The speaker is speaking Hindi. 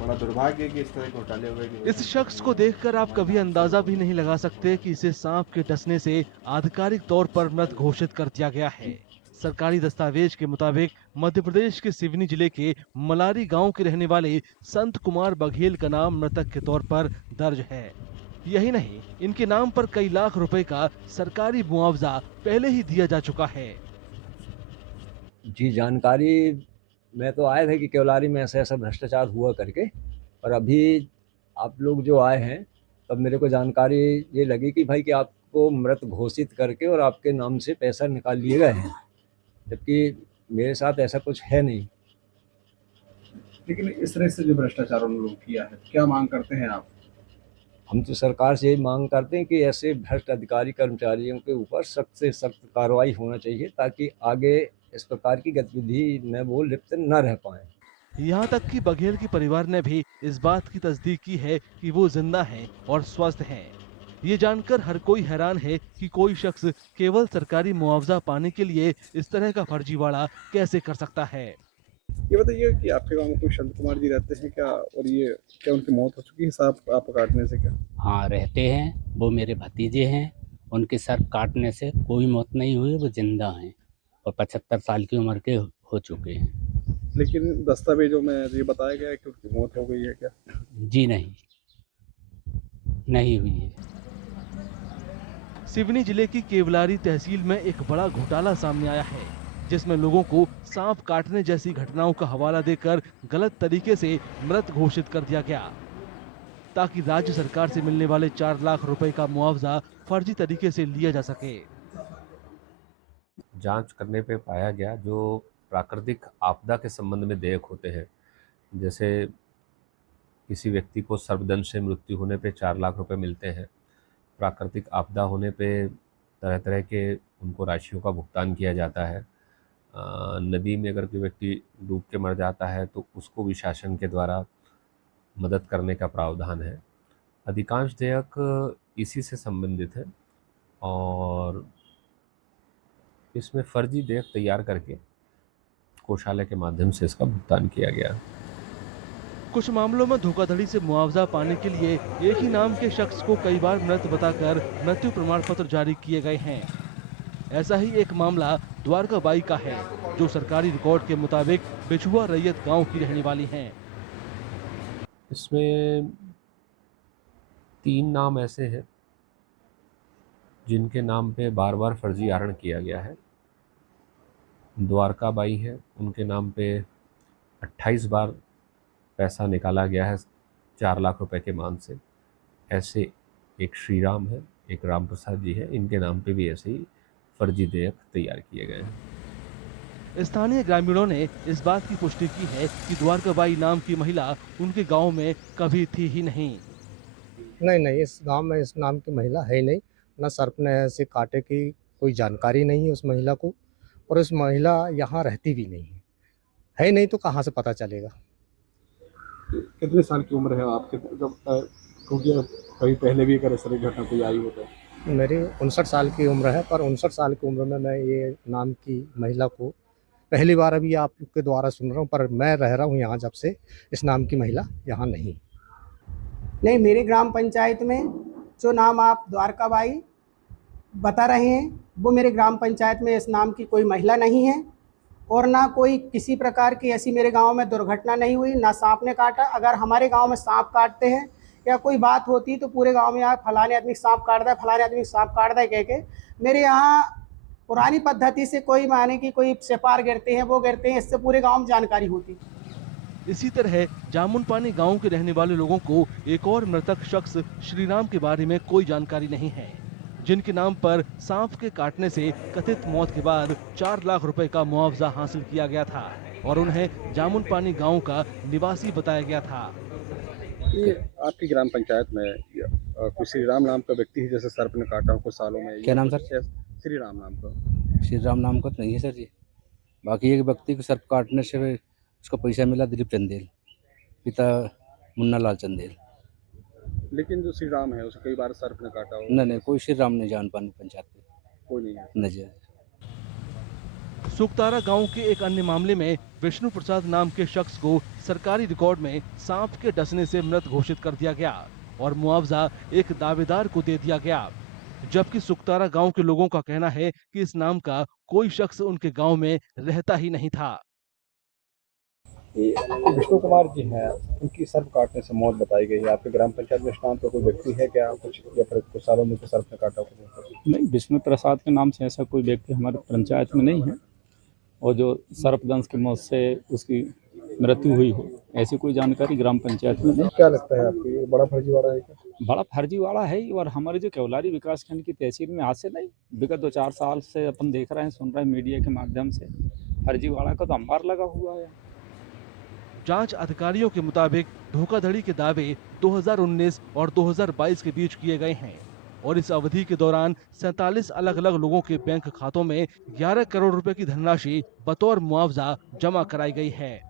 बड़ा दुर्भाग्य है कि इस तरह के घोटाले हुए कि इस शख्स को देखकर आप कभी अंदाजा भी नहीं लगा सकते कि इसे सांप के डसने से आधिकारिक तौर पर मृत घोषित कर दिया गया है। सरकारी दस्तावेज के मुताबिक मध्य प्रदेश के सिवनी जिले के मलारी गांव के रहने वाले संत कुमार बघेल का नाम मृतक के तौर पर दर्ज है। यही नहीं, इनके नाम पर कई लाख रुपए का सरकारी मुआवजा पहले ही दिया जा चुका है। जी, जानकारी में तो आए थे कि केवलारी में ऐसा ऐसा भ्रष्टाचार हुआ करके, और अभी आप लोग जो आए हैं तब मेरे को जानकारी ये लगी कि भाई कि आपको मृत घोषित करके और आपके नाम से पैसा निकाल लिए गए हैं, जबकि मेरे साथ ऐसा कुछ है नहीं। लेकिन इस तरह से जो भ्रष्टाचार उन लोगों किया है, क्या मांग करते हैं आप? हम तो सरकार से यही मांग करते हैं कि ऐसे भ्रष्ट अधिकारी कर्मचारियों के ऊपर सख्त से सख्त कार्रवाई होना चाहिए, ताकि आगे इस प्रकार की गतिविधि में वो लिप्त न रह पाएं। यहाँ तक कि बघेल के परिवार ने भी इस बात की तस्दीक की है कि वो जिंदा हैं और स्वस्थ हैं। ये जानकर हर कोई हैरान है कि कोई शख्स केवल सरकारी मुआवजा पाने के लिए इस तरह का फर्जीवाड़ा कैसे कर सकता है। ये बताइए कि आपके गांव में कोई संत कुमार जी रहते हैं क्या, और ये क्या उनकी मौत हो चुकी है सांप आप काटने से क्या? हाँ, रहते हैं। वो मेरे भतीजे हैं। उनके सर काटने से कोई मौत नहीं हुई, वो जिंदा हैं और 75 साल की उम्र के हो चुके हैं। लेकिन दस्तावेजों में ये बताया गया है कि उनकी मौत हो गई है क्या? जी नहीं, नहीं हुई है। सिवनी जिले की केवलारी तहसील में एक बड़ा घोटाला सामने आया है, जिसमें लोगों को सांप काटने जैसी घटनाओं का हवाला देकर गलत तरीके से मृत घोषित कर दिया गया, ताकि राज्य सरकार से मिलने वाले 4 लाख रुपए का मुआवजा फर्जी तरीके से लिया जा सके। जांच करने पे पाया गया जो प्राकृतिक आपदा के संबंध में देयक होते हैं, जैसे किसी व्यक्ति को सर्पदंश से मृत्यु होने पे 4 लाख रुपए मिलते हैं, प्राकृतिक आपदा होने पे तरह तरह के उनको राशियों का भुगतान किया जाता है। नदी में अगर कोई व्यक्ति डूब के मर जाता है तो उसको भी शासन के द्वारा मदद करने का प्रावधान है। अधिकांश देयक इसी से संबंधित है और इसमें फर्जी देयक तैयार करके कोषालय के माध्यम से इसका भुगतान किया गया। कुछ मामलों में धोखाधड़ी से मुआवजा पाने के लिए एक ही नाम के शख्स को कई बार मृत बताकर मृत्यु प्रमाण पत्र जारी किए गए हैं। ऐसा ही एक मामला द्वारका बाई का है, जो सरकारी रिकॉर्ड के मुताबिक बिछुआ रैयत गांव की रहने वाली हैं। इसमें 3 नाम ऐसे हैं जिनके नाम पे बार बार फर्जी आहरण किया गया है। द्वारका बाई है, उनके नाम पे 28 बार पैसा निकाला गया है 4 लाख रुपए के मान से। ऐसे एक श्रीराम है, एक राम प्रसाद जी है, इनके नाम पे भी ऐसे ही फर्जी देयक तैयार किए गए हैं। स्थानीय ग्रामीणों ने इस बात की पुष्टि की है कि द्वारकाबाई नाम की महिला उनके गांव में कभी थी ही नहीं। नहीं, इस गांव में इस नाम की महिला है ही नहीं। न सर्प ने ऐसे काटे की कोई जानकारी नहीं है उस महिला को, और उस महिला यहाँ रहती भी नहीं है ही नहीं, तो कहाँ से पता चलेगा? कितने साल की उम्र है आपके, जब क्योंकि कभी पहले भी अगर इस तरह की घटना कोई आई हो तो? मेरी 59 साल की उम्र है, पर 59 साल की उम्र में मैं ये नाम की महिला को पहली बार अभी आपके द्वारा सुन रहा हूँ, पर मैं रह रहा हूँ यहाँ जब से, इस नाम की महिला यहाँ नहीं। मेरे ग्राम पंचायत में जो नाम आप द्वारकाबाई बता रहे हैं, वो मेरे ग्राम पंचायत में इस नाम की कोई महिला नहीं है, और ना कोई किसी प्रकार की ऐसी मेरे गांव में दुर्घटना नहीं हुई, ना सांप ने काटा। अगर हमारे गांव में सांप काटते हैं या कोई बात होती तो पूरे गांव में यार फलाने आदमी सांप काट दे, फलाने आदमी सांप काट दे कह के मेरे यहाँ पुरानी पद्धति से कोई माने कि कोई सेपार गिरते हैं, वो गिरते हैं, इससे पूरे गांव में जानकारी होती। इसी तरह जामुनपानी गांव के रहने वाले लोगों को एक और मृतक शख्स श्रीराम के बारे में कोई जानकारी नहीं है, जिनके नाम पर सांप के काटने से कथित मौत के बाद 4 लाख रुपए का मुआवजा हासिल किया गया था और उन्हें जामुनपानी गांव का निवासी बताया गया था। ये आपकी ग्राम पंचायत में कोई श्रीराम नाम का व्यक्ति है जैसे सर्प ने काटा हो कुछ सालों में? क्या नाम सर? श्रीराम नाम का। श्रीराम नाम का तो नहीं है सर जी। बाकी एक व्यक्ति को सर्प काटने से उसको पैसा मिला, दिलीप चंदेल, पिता मुन्ना लाल चंदेल। लेकिन जो श्रीराम है उसे कई बार सर्प ने काटा हो? नहीं, कोई श्रीराम नहीं जामुनपानी पंचायत में, कोई नहीं है। नहीं जी। सुकतारा गांव के एक अन्य मामले में विष्णु प्रसाद नाम के शख्स को सरकारी रिकॉर्ड में सांप के डसने से मृत घोषित कर दिया गया और मुआवजा एक दावेदार को दे दिया गया, जबकि सुकतारा गांव के लोगों का कहना है कि इस नाम का कोई शख्स उनके गांव में रहता ही नहीं था। विष्णु कुमार जी हैं, उनकी सर्प काटने से मौत बताई गई है। आपके ग्राम पंचायत में इस नाम पर कोई व्यक्ति है क्या, कुछ या फिर कुछ सालों में सर्प ने काटा? नहीं, विष्णु प्रसाद के नाम से ऐसा कोई व्यक्ति हमारे पंचायत में नहीं है, और जो सर्पदंश की मौत से उसकी मृत्यु हुई हो ऐसी कोई जानकारी ग्राम पंचायत में नहीं। क्या लगता है आपको, ये बड़ा फर्जीवाड़ा है क्या? बड़ा फर्जीवाड़ा है ही, और हमारे जो केवलारी विकासखंड की तहसील में आज से नहीं, विगत 2-4 साल से अपन देख रहे हैं, सुन रहे हैं मीडिया के माध्यम से, फर्जीवाड़ा का तो अंबार लगा हुआ है। जांच अधिकारियों के मुताबिक धोखाधड़ी के दावे 2019 और 2022 के बीच किए गए हैं और इस अवधि के दौरान 47 अलग-अलग लोगों के बैंक खातों में 11 करोड़ रुपए की धनराशि बतौर मुआवजा जमा कराई गई है।